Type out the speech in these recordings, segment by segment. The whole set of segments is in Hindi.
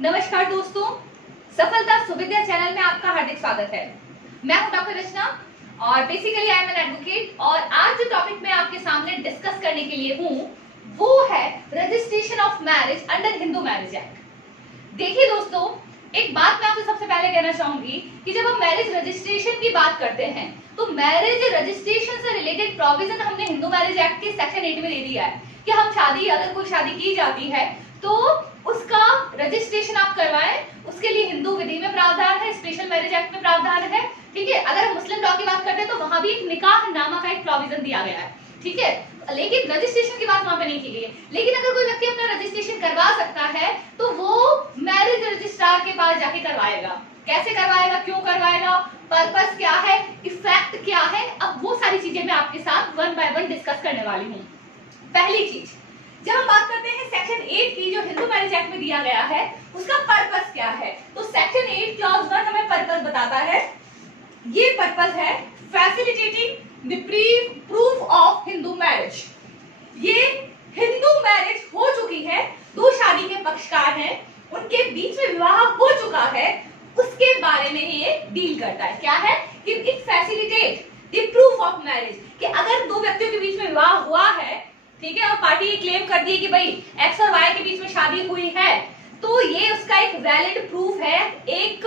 नमस्कार दोस्तों, सफलता सुविद्या चैनल में आपका हार्दिक स्वागत है। मैं हूं डॉक्टर रचना और basically I am an advocate. और आज जो टॉपिक मैं आपके सामने डिस्कस करने के लिए हूं वो है registration of marriage under Hindu marriage act. देखिए दोस्तों, एक बात मैं आपसे सबसे पहले कहना चाहूंगी कि जब हम मैरिज रजिस्ट्रेशन की बात करते हैं तो मैरिज रजिस्ट्रेशन से रिलेटेड प्रोविजन हमने हिंदू मैरिज एक्ट के सेक्शन 8 में दे दिया है कि हम अगर कोई शादी की जाती है तो उसका रजिस्ट्रेशन आप करवाएं। उसके लिए हिंदू विधि में प्रावधान है, स्पेशल मैरिज एक्ट में प्रावधान है। ठीक है, अगर हम मुस्लिम लॉ की बात करते हैं तो वहां भी एक निकाह नामा का एक प्रोविजन दिया गया है। ठीक है, लेकिन रजिस्ट्रेशन की बात वहां पे नहीं की गई है। लेकिन अगर कोई व्यक्ति अपना रजिस्ट्रेशन करवा सकता है तो वो मैरिज रजिस्ट्रार के पास जाके करवाएगा। कैसे करवाएगा, क्यों करवाएगा, पर्पस क्या है, इफेक्ट क्या है, अब वो सारी चीजें मैं आपके साथ वन बाय वन डिस्कस करने वाली हूँ। पहली चीज, जब हम बात करते हैं सेक्शन 8 की जो हिंदू मैरिज एक्ट में दिया गया है उसका पर्पस क्या है, तो सेक्शन 8 क्लॉज 1 हमें पर्पस बताता है। ये पर्पस है facilitating the proof of Hindu marriage. ये हिंदू मैरिज हो चुकी है, दो शादी के पक्षकार हैं, उनके बीच में विवाह हो चुका है, उसके बारे में ये डील करता है। क्या है कि it facilitate the proof of marriage, कि अगर दो व्यक्तियों के बीच में विवाह हुआ है, ठीक है, और पार्टी ये क्लेम कर दी कि भाई एक्स और वाई के बीच में शादी हुई है, तो ये उसका एक वैलिड प्रूफ है, एक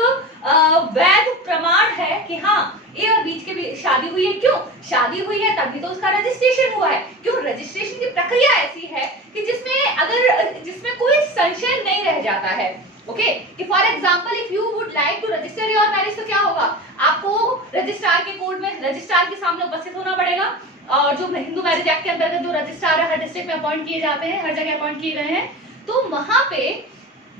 वैध प्रमाण है कि हाँ ए और बीच के शादी हुई है। क्यों शादी हुई है, तभी तो उसका रजिस्ट्रेशन हुआ है। क्यों, रजिस्ट्रेशन की प्रक्रिया ऐसी है कि जिसमें कोई संशय नहीं रह जाता है। ओके, कि for example if you would like to register your marriage, तो क्या होगा, आपको रजिस्ट्रार के कोर्ट में रजिस्ट्रार के सामने उपस्थित होना पड़ेगा। और जो हिंदू मैरिज एक्ट के अंतर्गत जो रजिस्ट्रार हर डिस्ट्रिक्ट में अपॉइंट किए जाते हैं, हर जगह अपॉइंट किए गए हैं, तो वहां पे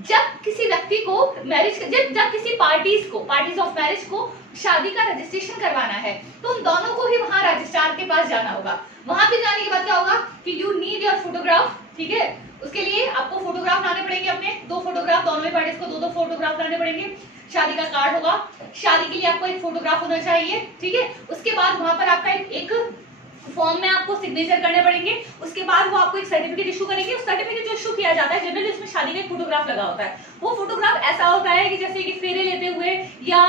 जब किसी व्यक्ति को जब किसी पार्टीज ऑफ मैरिज को शादी का रजिस्ट्रेशन करवाना है तो उन दोनों को ही वहां रजिस्ट्रार के पास जाना होगा। वहां पे जाने के बाद क्या होगा कि यू नीड योर फोटोग्राफ। ठीक है, उसके लिए आपको फोटोग्राफ लाने पड़ेंगे, अपने दो फोटोग्राफ, दोनों ही पार्टीज को दो फोटोग्राफ लाने पड़ेंगे। शादी का कार्ड होगा, शादी के लिए आपको एक फोटोग्राफ होना चाहिए। ठीक है, उसके बाद वहां पर आपका एक फॉर्म में आपको सिग्नेचर करने पड़ेंगे। उसके बाद वो आपको एक सर्टिफिकेट इशू करेंगे। उस सर्टिफिकेट जो इशू किया जाता है जनरली उसमें शादी का एक फोटोग्राफ लगा होता है। वो फोटोग्राफ ऐसा होता है कि जैसे कि फेरे लेते हुए या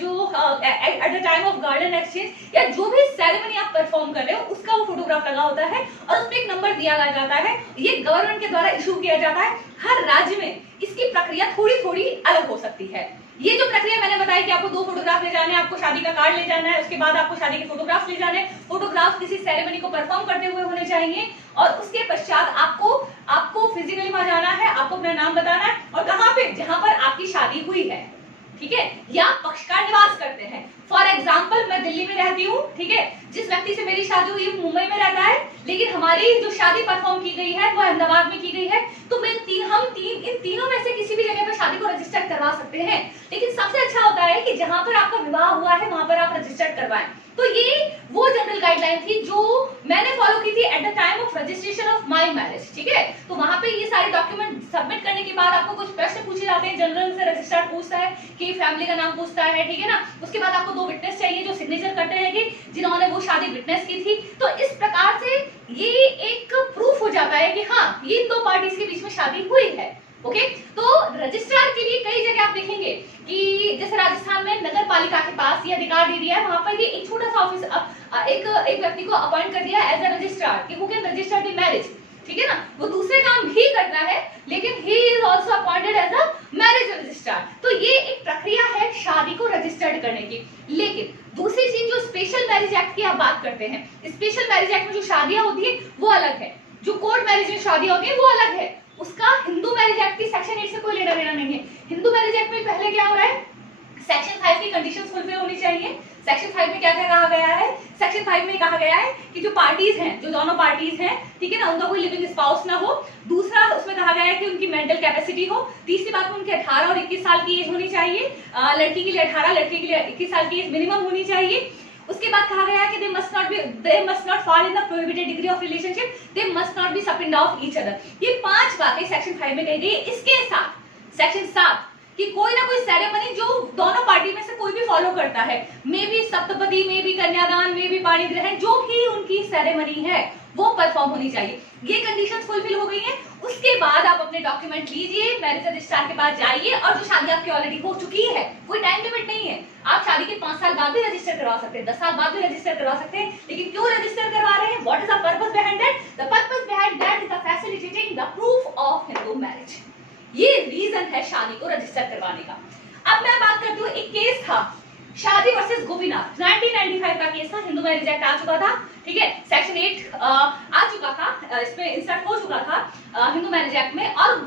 जो at the time of garden exchange या जो भी सेरेमनी आप परफॉर्म कर रहे हो उसका वो फोटोग्राफ लगा होता है और उसमें एक नंबर दिया जाता है। ये गवर्नमेंट के द्वारा इशू किया जाता है। हर राज्य में इसकी प्रक्रिया थोड़ी थोड़ी अलग हो सकती है। ये जो प्रक्रिया मैंने बताई कि आपको दो फोटोग्राफ ले जाने हैं, आपको शादी का कार्ड ले जाना है, उसके बाद आपको शादी के फोटोग्राफ ले जाने हैं। फोटोग्राफ किसी सेरेमनी को परफॉर्म करते हुए होने चाहिए और उसके पश्चात आपको फिजिकली वहां जाना है, आपको अपना नाम बताना है और कहां पे, जहां पर आपकी शादी हुई है। ठीक है, या पक्षकार निवास करते हैं। फॉर एग्जाम्पल मैं दिल्ली में रहती हूँ, ठीक है, जिस व्यक्ति से मेरी शादी हुई मुंबई में रहता है, लेकिन हमारी जो शादी परफॉर्म की गई है वो अहमदाबाद में की गई है, तो हम इन तीनों में से किसी भी जगह पर शादी को रजिस्टर्ड करवा सकते हैं। लेकिन सबसे अच्छा होता है कि जहां पर आपका विवाह हुआ है वहां पर आप रजिस्टर्ड करवाएं। तो ये वो जनरल गाइडलाइन थी जो मैंने फॉलो की थी at the time of registration of my marriage. ठीक है, तो वहां पे ये सारे डॉक्यूमेंट सबमिट करने के बाद आपको कुछ प्रश्न पूछे जाते हैं। जनरल से रजिस्ट्रार पूछता है कि फैमिली का नाम पूछता है, ठीक है ना। उसके बाद आपको दो विटनेस चाहिए जो सिग्नेचर करते रहेंगे जिन्होंने वो शादी विटनेस की थी। तो इस प्रकार से ये एक प्रूफ हो जाता है कि हाँ ये दो पार्टीज के बीच में शादी हुई है। ओके, तो रजिस्ट्रार के लिए कई जगह आप देखेंगे कि जैसे राजस्थान में नगर पालिका के पास ये अधिकार दे दिया है, वहां पर ये एक छोटा सा ऑफिस एक व्यक्ति को अपॉइंट कर दिया एज अ रजिस्ट्रार कि who can register the marriage. ठीक है ना, वो दूसरे काम भी करता है लेकिन he is also appointed as a marriage registrar. तो ये एक प्रक्रिया है शादी को रजिस्टर्ड करने की। लेकिन दूसरी चीज जो स्पेशल मैरिज एक्ट की आप बात करते हैं, स्पेशल मैरिज एक्ट में जो शादियां होती है वो अलग है, जो कोर्ट मैरिज में शादियां होती है वो अलग है। उसका हिंदू मैरिज एक्ट की सेक्शन 8 से कोई लेना देना नहीं है। हिंदू मैरिज एक्ट में पहले क्या हो रहा है, सेक्शन 5 की कंडीशंस फुलफिल होनी चाहिए। सेक्शन 5 में क्या क्या कहा गया है, सेक्शन 5 में कहा गया है कि जो पार्टीज हैं, जो दोनों पार्टीज हैं, ठीक है ना, उनका कोई लिविंग स्पाउस ना हो। दूसरा उसमें कहा गया है कि उनकी मेंटल कैपेसिटी हो। तीसरी बात में उनके 18 और 21 साल की एज होनी चाहिए। लड़की के लिए 18, लड़के के लिए 21 साल की एज मिनिमम होनी चाहिए। उसके बाद कहा गया है कि they must not fall in the prohibited degree of relationship, they must not be submissive of each other। ये 5 बातें सेक्शन 5 में कही गई है। इसके साथ सेक्शन 7 कि कोई ना कोई सेरेमनी जो दोनों पार्टी में से कोई भी फॉलो करता है, may be saptapadi, may be कन्यादान, मे बी पाणी ग्रहण, जो भी उनकी सेरेमनी है वो परफॉर्म होनी चाहिए। ये कंडीशंस फुलफिल हो गई हैं। उसके बाद आप अपने डॉक्यूमेंट लीजिए, मैरिज रजिस्ट्रार के पास जाइए, और जो शादी आपकी ऑलरेडी हो चुकी है, कोई टाइम लिमिट नहीं है, आप शादी के 5 साल बाद भी रजिस्टर करवा सकते हैं, 10 साल बाद भी रजिस्टर करवा सकते हैं। लेकिन क्यों रजिस्टर करवा रहे हैं? What is the purpose behind that? The purpose behind that is the facilitating the proof of Hindu marriage. ये रीजन है शादी को रजिस्टर करवाने का। अब मैं बात करती हूँ, एक केस था शादी वर्सेस गोपीनाथ, 1995 का केस था, हिंदू मैरिज एक्ट आ चुका था, ठीक है, सेक्शन 8 आ चुका था, इसमें इंसर्ट हो चुका था हिंदू मैरिज एक्ट में, और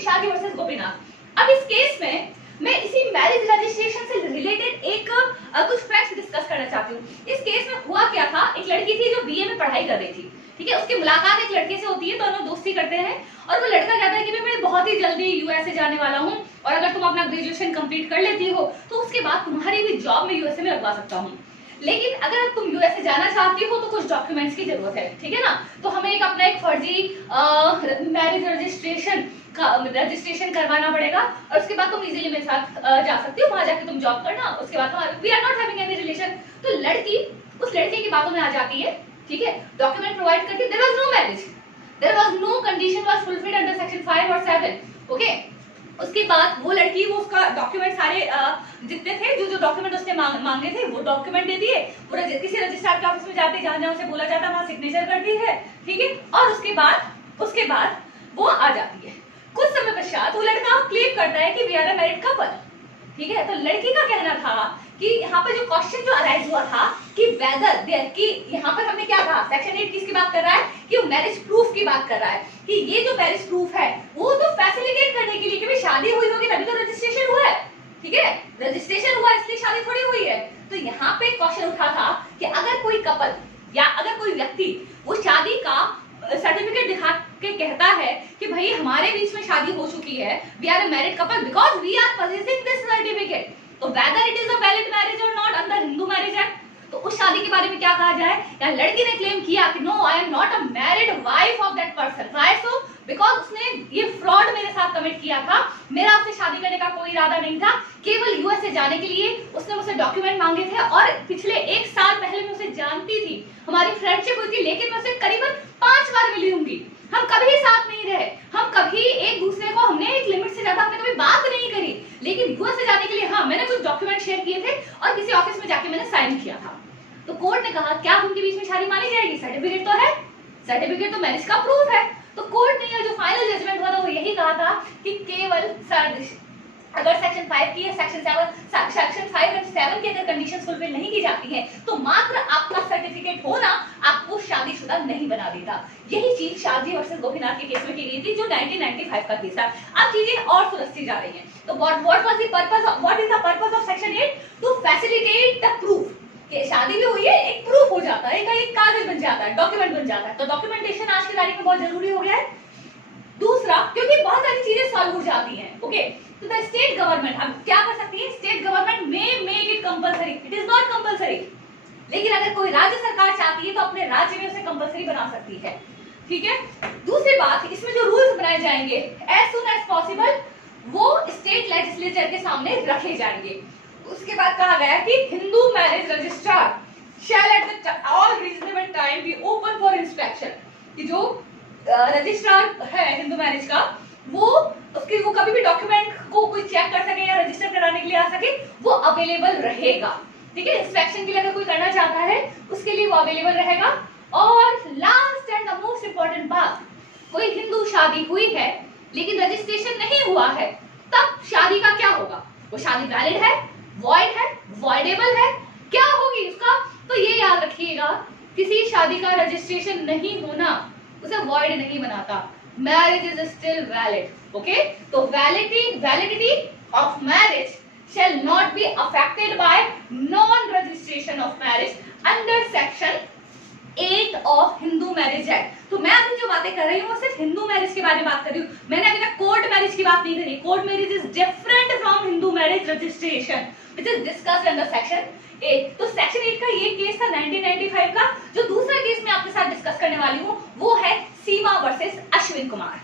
शादी वर्सेस गोपीनाथ। अब इस केस में मैं इसी मैरिज रजिस्ट्रेशन से रिलेटेड एक कुछ फैक्ट्स डिस्कस करना चाहती हूँ। इस केस में हुआ क्या था, एक लड़की थी जो बीए में पढ़ाई कर रही थी, ठीक है, उसकी मुलाकात एक लड़के से होती है, दोनों दोस्ती करते हैं, और वो लड़का कहता है कि मैं बहुत ही जल्दी यूएसए जाने वाला हूँ, और अगर तुम अपना ग्रेजुएशन कंप्लीट कर लेती हो तो उसके बाद तुम्हारी भी जॉब में यूएसए में लगवा सकता हूँ। लेकिन अगर तुम यूएसए जाना चाहती हो तो कुछ डॉक्यूमेंट्स की जरूरत है, ठीक है ना, तो हमें एक फर्जी मैरिज रजिस्ट्रेशन करवाना पड़ेगा, और उसके बाद तुम इजीली मेरे साथ जा सकती हो, वहां जाके तुम जॉब करना, उसके बाद we are not having any relation. तो लड़की उस लड़के की बातों में आ जाती है, ठीक है, डॉक्यूमेंट प्रोवाइड करती है, there was no marriage, there was no condition was fulfilled under section 5 और 7, ओके। उसके बाद वो लड़की, वो उसका डॉक्यूमेंट सारे जितने थे, जो डॉक्यूमेंट उसने मांगे थे वो डॉक्यूमेंट दे दिए, पूरा किसी रजिस्ट्रार के ऑफिस में जाते, जहां उसे बोला जाता वहां सिग्नेचर कर दी है, ठीक है, और उसके बाद वो आ जाती है। कुछ समय पश्चात वो लड़का क्लेम करता है कि we are a married couple, ठीक है। तो लड़की का कहना था कि यहाँ पे जो क्वेश्चन जो अराइज हुआ था कि वेदर कि यहाँ पर हमने क्या कहा, सेक्शन 8 किसकी बात कर रहा है, कि वो मैरिज प्रूफ की बात कर रहा है, कि ये जो मैरिज प्रूफ है वो तो फैसिलिटेट करने के लिए कि भाई शादी हुई होगी तभी तो रजिस्ट्रेशन हुआ है, ठीक है, रजिस्ट्रेशन हुआ इसलिए शादी थोड़ी हुई है। तो यहाँ पे क्वेश्चन उठा था कि अगर कोई कपल या अगर कोई व्यक्ति वो शादी का सर्टिफिकेट दिखा के कहता है कि भाई हमारे बीच में शादी हो चुकी है, we are a married couple because we are possessing this certificate, तो whether it is a valid marriage और not under Hindu marriage act, तो उस शादी के बारे में क्या कहा जाए, या लड़की ने क्लेम किया कि no I am not a married wife of that person, why so, because उसने ये फ्रॉड मेरे साथ कमिट किया था, मेरा उससे शादी करने का कोई इरादा नहीं था, केवल यूएसए जाने के लिए उसने मुझसे डॉक्यूमेंट मांगे थे, और पिछले 1 साल पहले मैं उसे जानती थी, हमारी फ्रेंडशिप हुई थी, लेकिन मैं उसे करीबन 5 बार मिली होंगी, हम कभी साथ नहीं रहे, हम कभी एक दूसरे को, हमने एक लिमिट से ज्यादा हमने कभी बात नहीं करी, लेकिन यूएसए जाने के लिए हाँ मैंने कुछ डॉक्यूमेंट शेयर किए थे और किसी ऑफिस में जाके मैंने साइन किया था। तो कोर्ट ने कहा क्या उनके बीच में शादी मानी जाएगी, सर्टिफिकेट तो है, सर्टिफिकेट तो मैरिज का प्रूफ है। तो कोर्ट ने जो फाइनल जजमेंट हुआ था वो यही कहा था कि केवल अगर सेक्शन 5 की या सेक्शन 5 और 7 की अगर कंडीशंस फुलफिल नहीं की जाती हैं तो मात्र आपका सर्टिफिकेट होना आपको शादीशुदा नहीं बना देता। यही चीज शादी वर्सेस गोपीनाथ के केस में की गई थी जो 1995 का केस था। अब चीजें और सुलझती जा रही हैं। तो what is the purpose of section 8? To facilitate the proof कि शादी भी हुई है, एक प्रूफ हो जाता है, एक कागज बन जाता है, डॉक्यूमेंट बन जाता है। तो डॉक्यूमेंटेशन आज की तारीख में बहुत जरूरी हो गया है। दूसरा, क्योंकि बहुत सारी चीजें सॉल्व हो जाती हैं, ओके, तो द स्टेट गवर्नमेंट अब क्या कर सकती है, स्टेट गवर्नमेंट में make it compulsory, it is not compulsory, लेकिन अगर कोई राज्य सरकार चाहती है तो अपने राज्य में उसे कंपलसरी बना सकती है, ठीक है। दूसरी बात, इसमें जो रूल्स बनाए जाएंगे एज सुन एज पॉसिबल वो स्टेट लेजिस्लेचर के सामने रखे जाएंगे। उसके बाद कहा गया कि Hindu marriage registrar shell at the all reasonable time be open for inspection, कि जो रजिस्ट्रार है हिंदू मैरिज का वो कभी भी डॉक्यूमेंट को कोई चेक कर सके या रजिस्टर कराने के लिए आ सके, वो अवेलेबल रहेगा, ठीक है। इंस्पेक्शन के लिए अगर कोई करना चाहता है उसके लिए वो अवेलेबल रहेगा। और last and the most important बात, कोई हिंदू शादी हुई है लेकिन रजिस्ट्रेशन नहीं हुआ है, तब शादी का क्या होगा? वो शादी वैलिड है, वॉइड है, वॉइडेबल है, क्या होगी उसका? तो ये याद रखिएगा, किसी शादी का रजिस्ट्रेशन नहीं होना उसे वॉइड नहीं बनाता, marriage is still valid, okay. तो validity of marriage shall not be affected by non-registration of marriage under section 8 of Hindu Marriage Act। तो मैं अभी जो बातें कर रही हूँ वो सिर्फ हिंदू मैरिज के बारे में बात कर रही हूँ, मैंने अभी तक कोर्ट मैरिज की बात नहीं करी। Court marriage is different from Hindu marriage registration which is discussed under section 8। तो सेक्शन 8 का ये केस था 1995 का। जो दूसरा केस मैं आपके साथ डिस्कस करने वाली हूँ वो है सीमा वर्सेस अश्विन कुमार,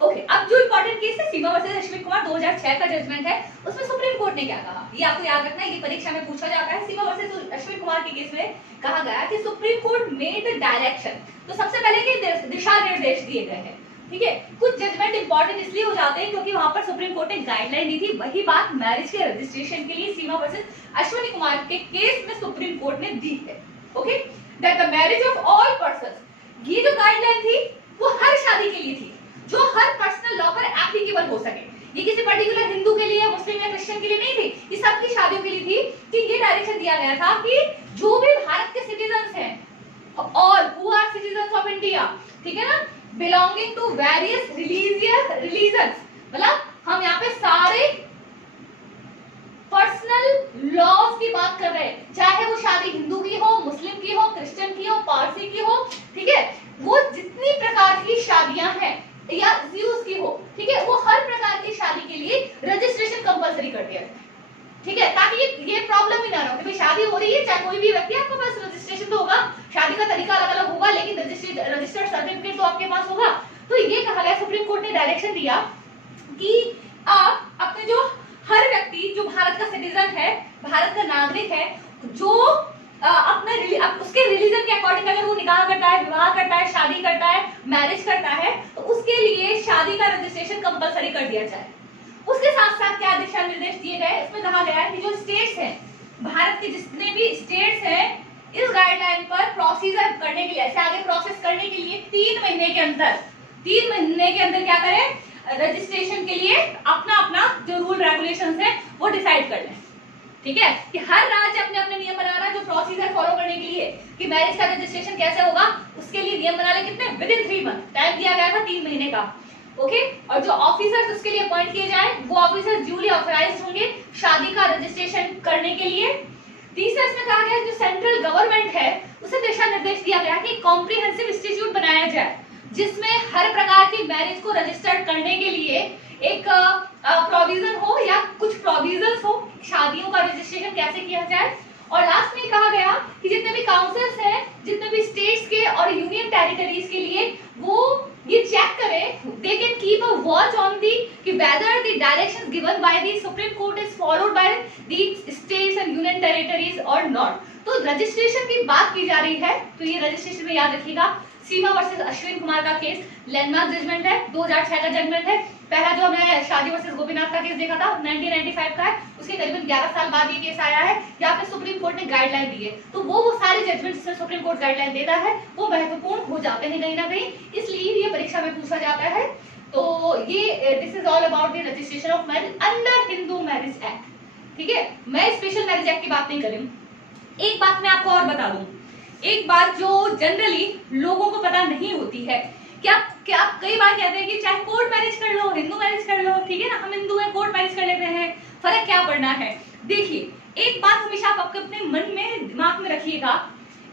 ओके। अब जो इंपॉर्टेंट केस है सीमा वर्सेस अश्विन कुमार 2006 का जजमेंट है, उसमें सुप्रीम कोर्ट ने क्या कहा ये आपको याद रखना है, ये परीक्षा में पूछा जाता है। सीमा वर्सेस अश्विन कुमार के केस में कहा गया कि supreme court made the direction, तो सबसे पहले के दिशा निर्देश दिए गए हैं। ठीक है, कुछ जजमेंट इंपॉर्टेंट इसलिए हो जाते हैं क्योंकि वहां पर सुप्रीम कोर्ट ने गाइडलाइन दी थी। वही बात मैरिज के रजिस्ट्रेशन के लिए सीमा वर्सेस अश्विनी कुमार के केस में सुप्रीम कोर्ट ने दी है। Okay, that the marriage of all persons, ये जो गाइडलाइन थी वो हर शादी के लिए थी जो हर पर्सनल लॉ पर एप्लीकेबल हो सके। ये किसी पर्टिकुलर हिंदू के लिए, मुस्लिम या क्रिश्चियन के लिए नहीं थी, ये सबकी शादियों के लिए थी कि ये डायरेक्शन दिया गया था कि जो भी भारत के सिटीजन्स हैं, all who are citizens of India, ठीक है ना, बिलोंगिंग टू वेरियस रिलीजन्स, मतलब हम यहाँ पे सारे पर्सनल लॉज की बात कर रहे हैं, चाहे वो शादी हिंदू की हो, मुस्लिम की हो, क्रिश्चियन की हो, पारसी की हो, ठीक है, वो जितनी प्रकार की शादियां हैं या ज्यूस की हो, ठीक है, वो हर प्रकार की शादी के लिए रजिस्ट्रेशन कंपलसरी कर दिया है, ठीक है, ताकि ये प्रॉब्लम ही ना रहो कि भाई शादी हो रही है, चाहे कोई भी व्यक्ति, आपके पास रजिस्ट्रेशन तो होगा, शादी का तरीका अलग अलग होगा, लेकिन रजिस्टर्ड सर्टिफिकेट तो आपके पास होगा। तो ये कहा गया, सुप्रीम कोर्ट ने डायरेक्शन दिया कि आप अपने जो हर व्यक्ति जो भारत का सिटीजन है, भारत का नागरिक है, जो अपने उसके रिलीजन के अकॉर्डिंग अगर वो निकाह करता है, विवाह करता है, शादी करता है, मैरिज करता है, तो उसके लिए शादी का रजिस्ट्रेशन कंपलसरी कर दिया जाए। उसके साथ साथ क्या दिशा निर्देश दिए गए, इसमें कहा गया है कि जो स्टेट्स हैं, भारत के जितने भी स्टेट्स हैं, इस गाइडलाइन पर प्रोसीजर करने के लिए, ऐसे आगे प्रोसेस करने के लिए 3 महीने के अंदर क्या करें, रजिस्ट्रेशन के लिए अपना अपना जो रूल रेगुलेशंस है वो डिसाइड कर लें, ठीक है, कि हर राज्य अपने अपने नियम बना रहा है जो प्रोसीजर फॉलो करने के लिए कि मैरिज का रजिस्ट्रेशन कैसे होगा, उसके लिए नियम बना ले। कितने, विद इन 3 मंथ टाइम दिया गया था, 3 महीने का। ओके, और जो ऑफिसर्स उसके लिए अपॉइंट किए जाए वो ऑफिसर्स ड्यूली ऑथराइज्ड होंगे शादी का रजिस्ट्रेशन करने के लिए। तीसरा इसमें कहा गया जो सेंट्रल गवर्नमेंट है उसे दिशा निर्देश दिया गया कि कॉम्प्रिहेंसिव इंस्टीट्यूट बनाया जाए जिसमें हर प्रकार की मैरिज को रजिस्टर्ड करने के लिए एक प्रोविजन हो या कुछ प्रोविजंस हो, शादियों का रजिस्ट्रेशन कैसे किया जाए। और लास्ट में कहा गया कि जितने भी काउंसिल्स हैं, जितने भी स्टेट्स के और यूनियन टेरिटरीज के लिए वो ये चेक करें, they can keep a watch on the कि whether the directions given by the Supreme Court is followed by the states and union territories और नॉट। तो रजिस्ट्रेशन की बात की जा रही है, तो ये रजिस्ट्रेशन में याद रखिएगा, सीमा वर्सेस अश्विन कुमार का केस लैंडमार्क जजमेंट है, 2006 का जजमेंट है। पहला जो हमने शादी वर्सेस गोपीनाथ का केस देखा था 1995 का है, उसके करीबन 11 साल बाद ये केस आया है, यहाँ पे सुप्रीम कोर्ट ने गाइडलाइन दी है। तो वो सारे जजमेंट जिसमें सुप्रीम कोर्ट गाइडलाइन देता है वो महत्वपूर्ण हो जाते हैं कहीं ना कहीं, इसलिए ये परीक्षा में पूछा जाता है। तो ये this is all about the registration of marriage under Hindu marriage act, ठीक है। मैं स्पेशल मैरिज एक्ट की बात नहीं कर रही हूँ। एक बात मैं आपको और बता दूं, एक बात जो जनरली लोगों को पता नहीं होती है, क्या आप कई बार कहते हैं कि चाहे कोर्ट मैरिज कर लो, हिंदू मैरिज कर लो, ठीक है ना, हम हिंदू हैं, कोर्ट मैरिज कर लेते हैं, फर्क क्या पड़ना है। देखिए, एक बात हमेशा आप अपने मन में, दिमाग में रखिएगा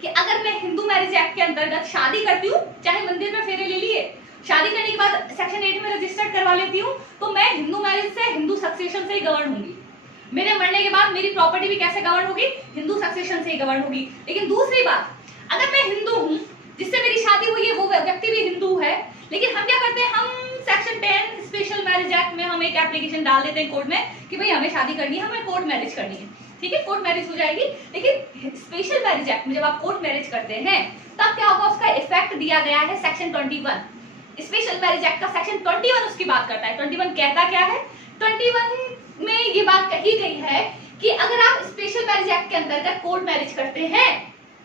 कि अगर मैं हिंदू मैरिज एक्ट के अंतर्गत शादी करती हूँ, चाहे मंदिर में फेरे ले लिए, शादी करने के बाद सेक्शन 8 में रजिस्टर्ड करवा लेती हूँ, तो मैं हिंदू मैरिज से, हिंदू सक्सेशन से ही गवर्न होंगी। मेरे मरने के बाद मेरी प्रॉपर्टी भी कैसे गवर्न होगी, हिंदू सक्सेशन से ही गवर्न होगी। लेकिन दूसरी बात, अगर मैं हिंदू हूँ, जिससे मेरी शादी हुई है, वो व्यक्ति भी हिंदू है, लेकिन हम क्या करते हैं, हम सेक्शन 10 स्पेशल मैरिज एक्ट में हम एक एप्लीकेशन डाल देते हैं कोर्ट में कि भाई हमें शादी करनी है, हमें कोर्ट मैरिज करनी है, ठीक है, कोर्ट मैरिज हो जाएगी। लेकिन स्पेशल मैरिज एक्ट में जब आप कोर्ट मैरिज करते हैं तब क्या होगा, उसका इफेक्ट दिया गया है सेक्शन 21। स्पेशल मैरिज एक्ट का सेक्शन 21 उसकी बात करता है। 21 कहता क्या है, 21 में ये बात कही गई है कि अगर आप स्पेशल मैरिज एक्ट के अंतर्गत कोर्ट मैरिज करते हैं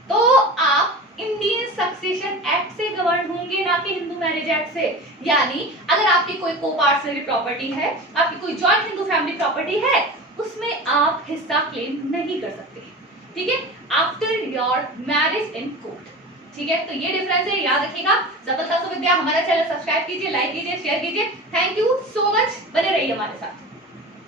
तो आप इंडियन सक्सेशन एक्ट से गवर्न होंगे, ना कि हिंदू मैरिज एक्ट से। यानी अगर आपकी कोई को-पार्टनरी प्रॉपर्टी है, आपकी कोई जॉइंट हिंदू फैमिली प्रॉपर्टी है, उसमें आप हिस्सा क्लेम नहीं कर सकते, ठीक है, after your marriage in court, ठीक है। तो ये डिफरेंस है, याद रखिएगा। सफलता सुविद्या हमारा चैनल सब्सक्राइब कीजिए, लाइक कीजिए, शेयर कीजिए। थैंक यू सो मच, बने रहिए हमारे साथ।